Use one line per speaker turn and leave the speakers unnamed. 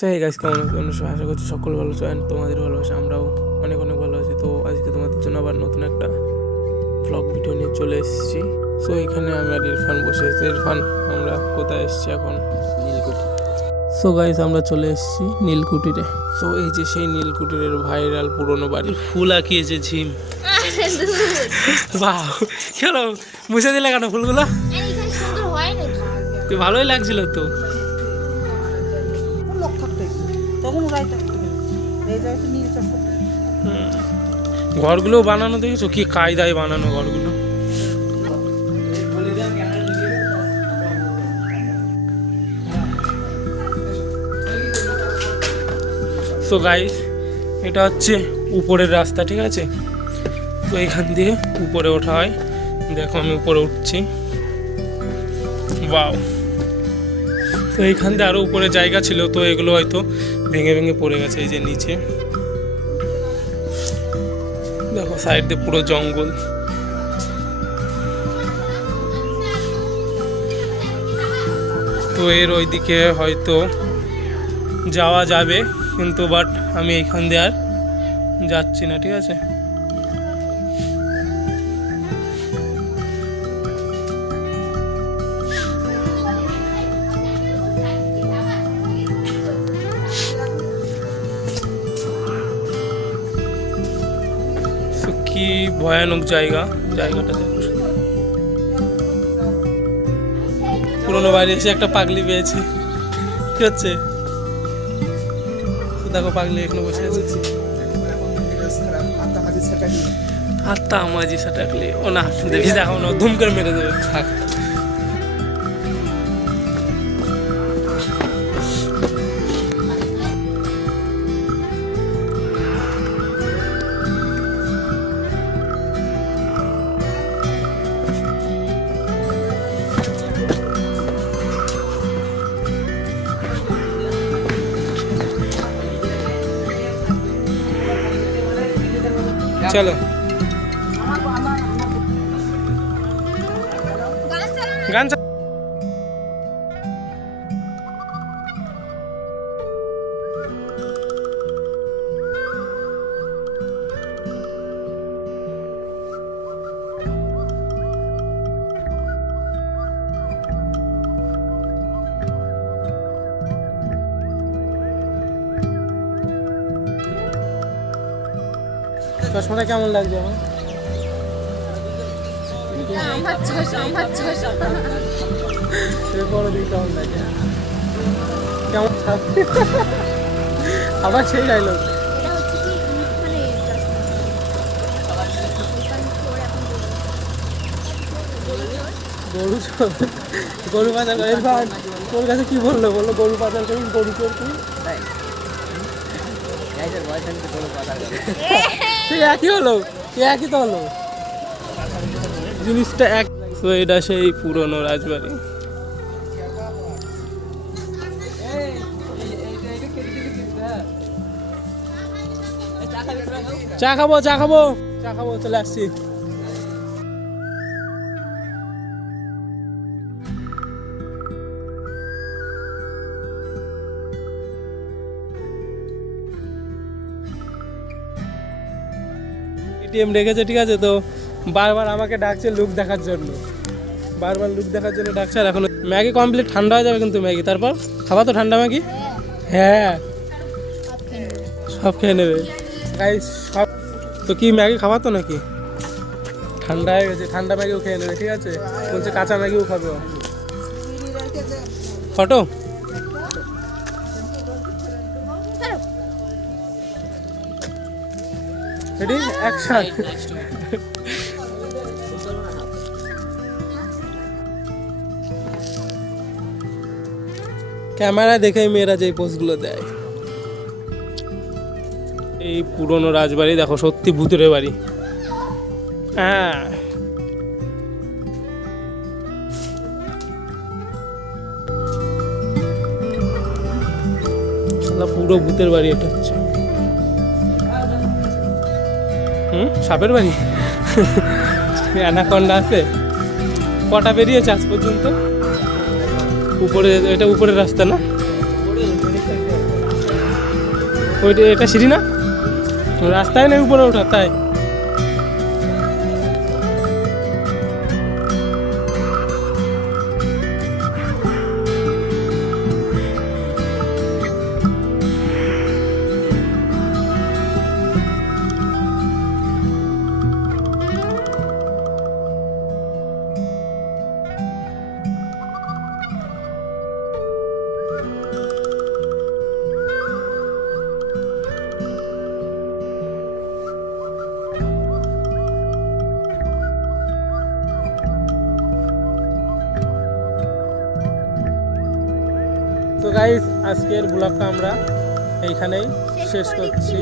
So hey guys কেমন আছো? সবাই আশা করছি সকল ভালো আছো অ্যান্ড তোমাদের ভালোবাসা আমরাও অনেক অনেক ভালো আছি। তো আজকে তোমাদের জন্য আবার নতুন একটা ব্লগ ভিডিও নিয়ে চলে এসেছি। সো এখানে আমি আর ইরফান বসে আছি। ইরফান আমরা কোথায় এসেছি এখন? সো গাইস আমরা চলে এসেছি নীলকুটিরে সো এই যে সেই নীলকুটিরের ভাইরাল পুরনো বাড়ি। ফুল আঁকিয়েছে ঝিম। বাহ কেন মুছে দিলে কেন ফুলগুলো?
হয়
ভালোই লাগছিল তো। ঘরগুলো বানানো দেখেছ? কি কায়দায় বানানো ঘরগুলো? তো গাইস এটা হচ্ছে উপরের রাস্তা, ঠিক আছে? তো এখান দিয়ে উপরে ওঠা হয়। দেখো, আমি উপরে উঠছি। বাও তো এইখান দিয়ে আরও উপরে জায়গা ছিল, তো এগুলো হয়তো ভেঙে ভেঙে পড়ে গেছে এই যে নিচে। দেখো, সাইড পুরো জঙ্গল। তো এর ওইদিকে হয়তো যাওয়া যাবে, কিন্তু বাট আমি এইখান দিয়ে আর যাচ্ছি না, ঠিক আছে? কি ভয়ানক জায়গা, জায়গাটা দেখো। পুরোনো বাড়ি এসে একটা পাগলি পেয়েছি। কি হচ্ছে? দেখো পাগলি এখানে বসে আছে। হাতটা আমাজি সাটাকলি ও না, দেখি, দেখো না ধুম করে মেরে দেবে। থাক। চলো।
গান
চশমাটা কেমন লাগছে আমার দিন কেমন লাগে? কেমন? আবার সেই ডাইলগ গরু গরু পাচার করে। তোর কাছে কি বলল? বলল গরু পাচার করি গরু চোর করি। সেই একই হলো সে একই তো হলো। জিনিসটা এক তো এটা সেই পুরনো রাজবাড়ি। চা খাব চা খাব। চা খাব চলে আসছি। এটিএম রেখেছে, ঠিক আছে? তো বারবার আমাকে ডাকছে লুক দেখার জন্য। বারবার লুক দেখার জন্য ডাকছে, আর এখন ম্যাগি কমপ্লিট ঠান্ডা হয়ে যাবে কিন্তু ম্যাগি। তারপর? খাবা তো ঠান্ডা ম্যাগি? হ্যাঁ। সব খেয়ে নেবে। গাইস সব তো কি ম্যাগি খাবা তো নাকি? ঠান্ডা হয়ে গেছে, ঠান্ডা ম্যাগিও খেয়ে নেবে, ঠিক আছে? বলছে কাঁচা ম্যাগিও খাবে ফটো? রেডি অ্যাকশন ক্যামেরা দেখেই মেয়েরা যে পোস্টগুলো দেয়। এই পুরনো রাজবাড়ি দেখো সত্যি ভূতের বাড়ি। হ্যাঁ। পুরো ভূতের বাড়ি এটা হচ্ছে। হুম? সাপের বাড়ি? অ্যানাকন্ডা আছে? কটা বেরিয়েছে আজ পর্যন্ত? উপরে, এটা উপরের রাস্তা না? ওইটা, এটা সিঁড়ি না? রাস্তায় নেই উপরে ওঠা? তাই? তো গাইস আজকের ব্লগটা আমরা এইখানেই শেষ করছি।